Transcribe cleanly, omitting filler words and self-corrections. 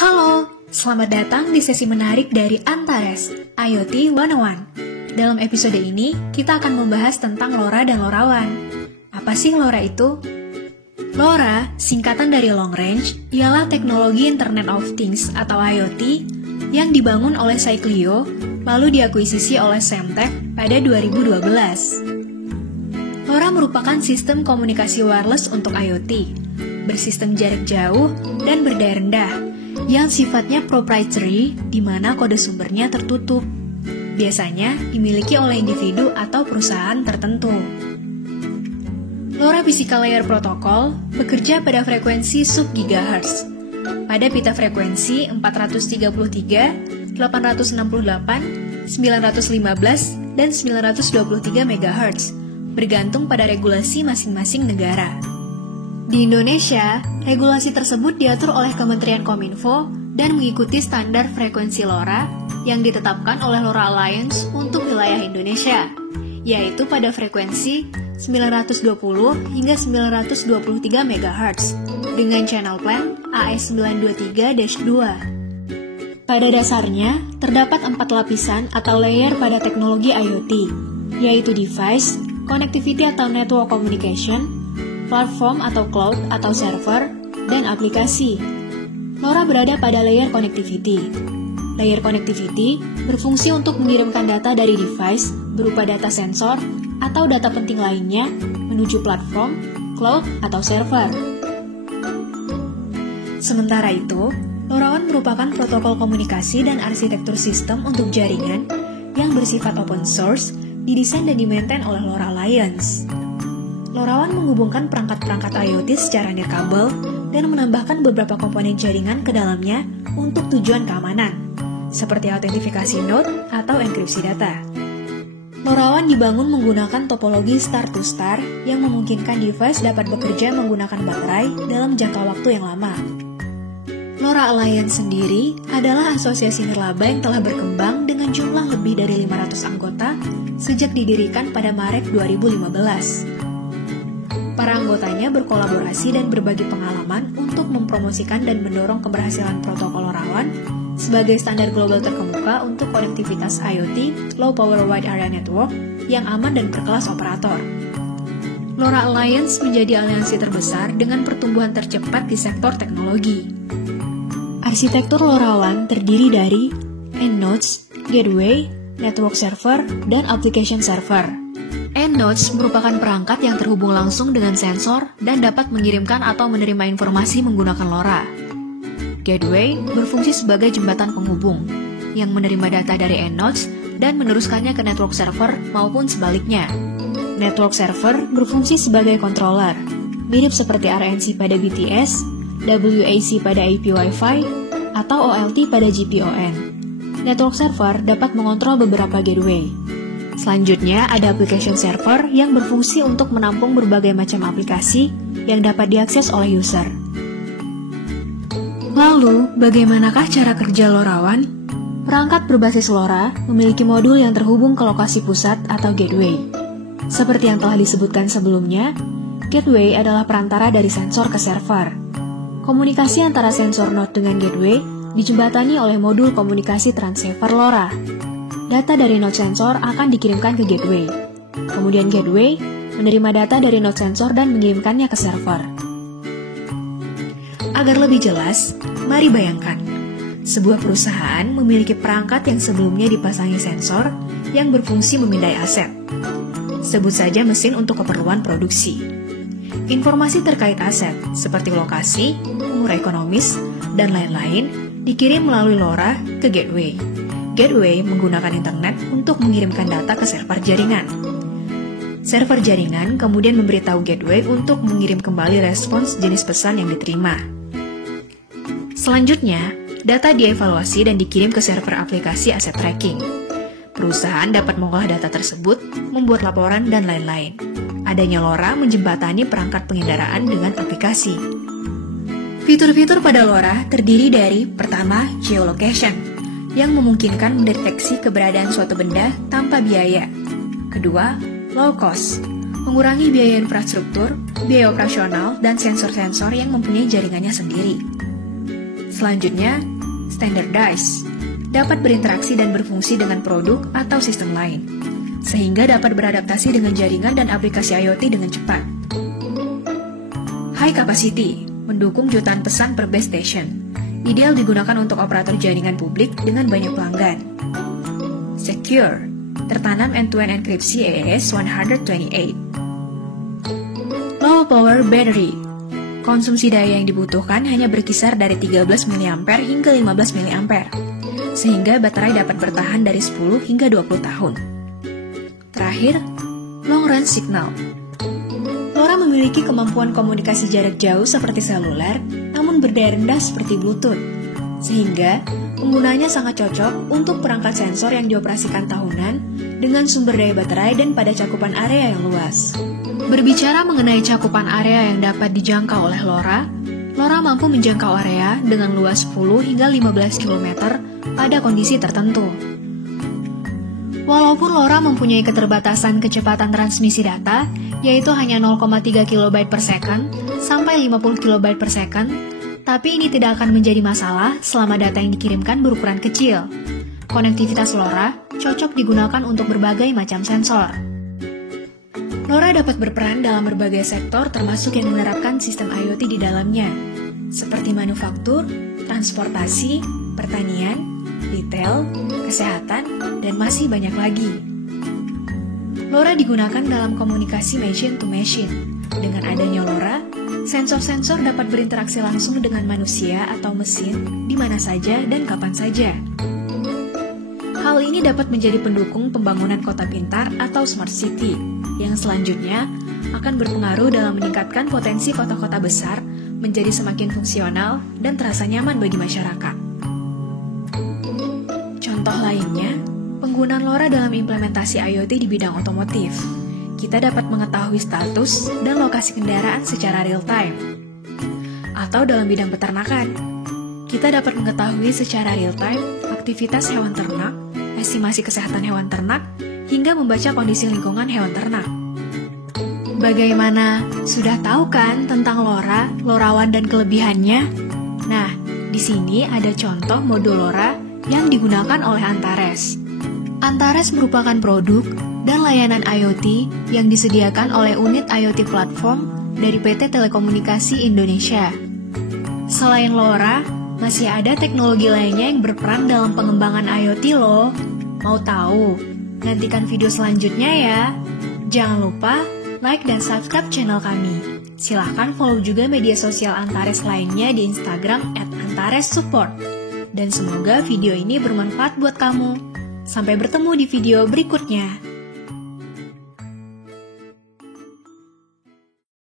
Halo, selamat datang di sesi menarik dari Antares, IoT 101. Dalam episode ini, kita akan membahas tentang LoRa dan LoRaWAN. Apa sih LoRa itu? LoRa, singkatan dari Long Range, ialah teknologi Internet of Things atau IoT yang dibangun oleh Cyclio, lalu diakuisisi oleh Semtech pada 2012. LoRa merupakan sistem komunikasi wireless untuk IoT, bersistem jarak jauh dan berdaya rendah, yang sifatnya proprietary, di mana kode sumbernya tertutup. Biasanya dimiliki oleh individu atau perusahaan tertentu. LoRa Physical Layer Protocol bekerja pada frekuensi sub-gigahertz, pada pita frekuensi 433, 868, 915, dan 923 MHz, bergantung pada regulasi masing-masing negara. Di Indonesia, regulasi tersebut diatur oleh Kementerian Kominfo dan mengikuti standar frekuensi LoRa yang ditetapkan oleh LoRa Alliance untuk wilayah Indonesia, yaitu pada frekuensi 920 hingga 923 MHz dengan channel plan AS923-2. Pada dasarnya, terdapat 4 lapisan atau layer pada teknologi IoT, yaitu device, connectivity atau network communication, platform atau cloud atau server, dan aplikasi. LoRa berada pada layer connectivity. Layer connectivity berfungsi untuk mengirimkan data dari device berupa data sensor atau data penting lainnya menuju platform, cloud, atau server. Sementara itu, LoRaWAN merupakan protokol komunikasi dan arsitektur sistem untuk jaringan yang bersifat open source, didesain dan dimaintain oleh LoRa Alliance. LoRaWAN menghubungkan perangkat-perangkat IoT secara nirkabel dan menambahkan beberapa komponen jaringan ke dalamnya untuk tujuan keamanan, seperti autentifikasi node atau enkripsi data. LoRaWAN dibangun menggunakan topologi star-to-star yang memungkinkan device dapat bekerja menggunakan baterai dalam jangka waktu yang lama. LoRa Alliance sendiri adalah asosiasi nirlaba yang telah berkembang dengan jumlah lebih dari 500 anggota sejak didirikan pada Maret 2015. Para anggotanya berkolaborasi dan berbagi pengalaman untuk mempromosikan dan mendorong keberhasilan protokol LoRaWAN sebagai standar global terkemuka untuk konektivitas IoT Low Power Wide Area Network yang aman dan berkelas operator. LoRa Alliance menjadi aliansi terbesar dengan pertumbuhan tercepat di sektor teknologi. Arsitektur LoRaWAN terdiri dari End-Nodes, Gateway, Network Server, dan Application Server. End-Nodes merupakan perangkat yang terhubung langsung dengan sensor dan dapat mengirimkan atau menerima informasi menggunakan LoRa. Gateway berfungsi sebagai jembatan penghubung yang menerima data dari End-Nodes dan meneruskannya ke network server maupun sebaliknya. Network server berfungsi sebagai controller, mirip seperti RNC pada BTS, WAC pada IP Wi-Fi, atau OLT pada GPON. Network server dapat mengontrol beberapa gateway. Selanjutnya, ada application server yang berfungsi untuk menampung berbagai macam aplikasi yang dapat diakses oleh user. Lalu, bagaimanakah cara kerja LoRaWAN? Perangkat berbasis LoRa memiliki modul yang terhubung ke lokasi pusat atau gateway. Seperti yang telah disebutkan sebelumnya, gateway adalah perantara dari sensor ke server. Komunikasi antara sensor node dengan gateway dijembatani oleh modul komunikasi transceiver LoRa. Data dari node sensor akan dikirimkan ke gateway. Kemudian gateway menerima data dari node sensor dan mengirimkannya ke server. Agar lebih jelas, mari bayangkan, sebuah perusahaan memiliki perangkat yang sebelumnya dipasangi sensor yang berfungsi memindai aset. Sebut saja mesin untuk keperluan produksi. Informasi terkait aset, seperti lokasi, umur ekonomis, dan lain-lain, dikirim melalui LoRa ke gateway. Gateway menggunakan internet untuk mengirimkan data ke server jaringan. Server jaringan kemudian memberitahu gateway untuk mengirim kembali respons jenis pesan yang diterima. Selanjutnya, data dievaluasi dan dikirim ke server aplikasi aset tracking. Perusahaan dapat mengolah data tersebut, membuat laporan, dan lain-lain. Adanya LoRa menjembatani perangkat pengendaraan dengan aplikasi. Fitur-fitur pada LoRa terdiri dari, pertama, geolocation, yang memungkinkan mendeteksi keberadaan suatu benda tanpa biaya. Kedua, low cost, mengurangi biaya infrastruktur, biaya operasional, dan sensor-sensor yang mempunyai jaringannya sendiri. Selanjutnya, standardize. Dapat berinteraksi dan berfungsi dengan produk atau sistem lain, sehingga dapat beradaptasi dengan jaringan dan aplikasi IoT dengan cepat. High capacity, mendukung jutaan pesan per base station. Ideal digunakan untuk operator jaringan publik dengan banyak pelanggan. Secure, tertanam end-to-end enkripsi AES 128. Low power battery, konsumsi daya yang dibutuhkan hanya berkisar dari 13 mAh hingga 15 mAh, sehingga baterai dapat bertahan dari 10 hingga 20 tahun. Terakhir, long range signal. LoRa memiliki kemampuan komunikasi jarak jauh seperti seluler, namun berdaya rendah seperti Bluetooth, sehingga penggunanya sangat cocok untuk perangkat sensor yang dioperasikan tahunan dengan sumber daya baterai dan pada cakupan area yang luas. Berbicara mengenai cakupan area yang dapat dijangkau oleh LoRa, LoRa mampu menjangkau area dengan luas 10 hingga 15 km pada kondisi tertentu. Walaupun LoRa mempunyai keterbatasan kecepatan transmisi data, yaitu hanya 0,3 KB per second sampai 50 KB per second, tapi ini tidak akan menjadi masalah selama data yang dikirimkan berukuran kecil. Konektivitas LoRa cocok digunakan untuk berbagai macam sensor. LoRa dapat berperan dalam berbagai sektor termasuk yang menerapkan sistem IoT di dalamnya, seperti manufaktur, transportasi, pertanian, retail, kesehatan, dan masih banyak lagi. LoRa digunakan dalam komunikasi machine to machine. Dengan adanya LoRa, sensor-sensor dapat berinteraksi langsung dengan manusia atau mesin di mana saja dan kapan saja. Hal ini dapat menjadi pendukung pembangunan kota pintar atau smart city, yang selanjutnya akan berpengaruh dalam meningkatkan potensi kota-kota besar menjadi semakin fungsional dan terasa nyaman bagi masyarakat. Contoh lainnya, penggunaan LoRa dalam implementasi IoT di bidang otomotif. Kita dapat mengetahui status dan lokasi kendaraan secara real-time. Atau dalam bidang peternakan, kita dapat mengetahui secara real-time aktivitas hewan ternak, estimasi kesehatan hewan ternak, hingga membaca kondisi lingkungan hewan ternak. Bagaimana? Sudah tahu kan tentang LoRa, LoRaWAN, dan kelebihannya? Nah, di sini ada contoh modul LoRa yang digunakan oleh Antares. Antares merupakan produk dan layanan IoT yang disediakan oleh unit IoT platform dari PT Telekomunikasi Indonesia. Selain LoRa, masih ada teknologi lainnya yang berperan dalam pengembangan IoT loh. Mau tahu? Nantikan video selanjutnya ya. Jangan lupa like dan subscribe channel kami. Silahkan follow juga media sosial Antares lainnya di Instagram @AntaresSupport. Dan semoga video ini bermanfaat buat kamu. Sampai bertemu di video berikutnya.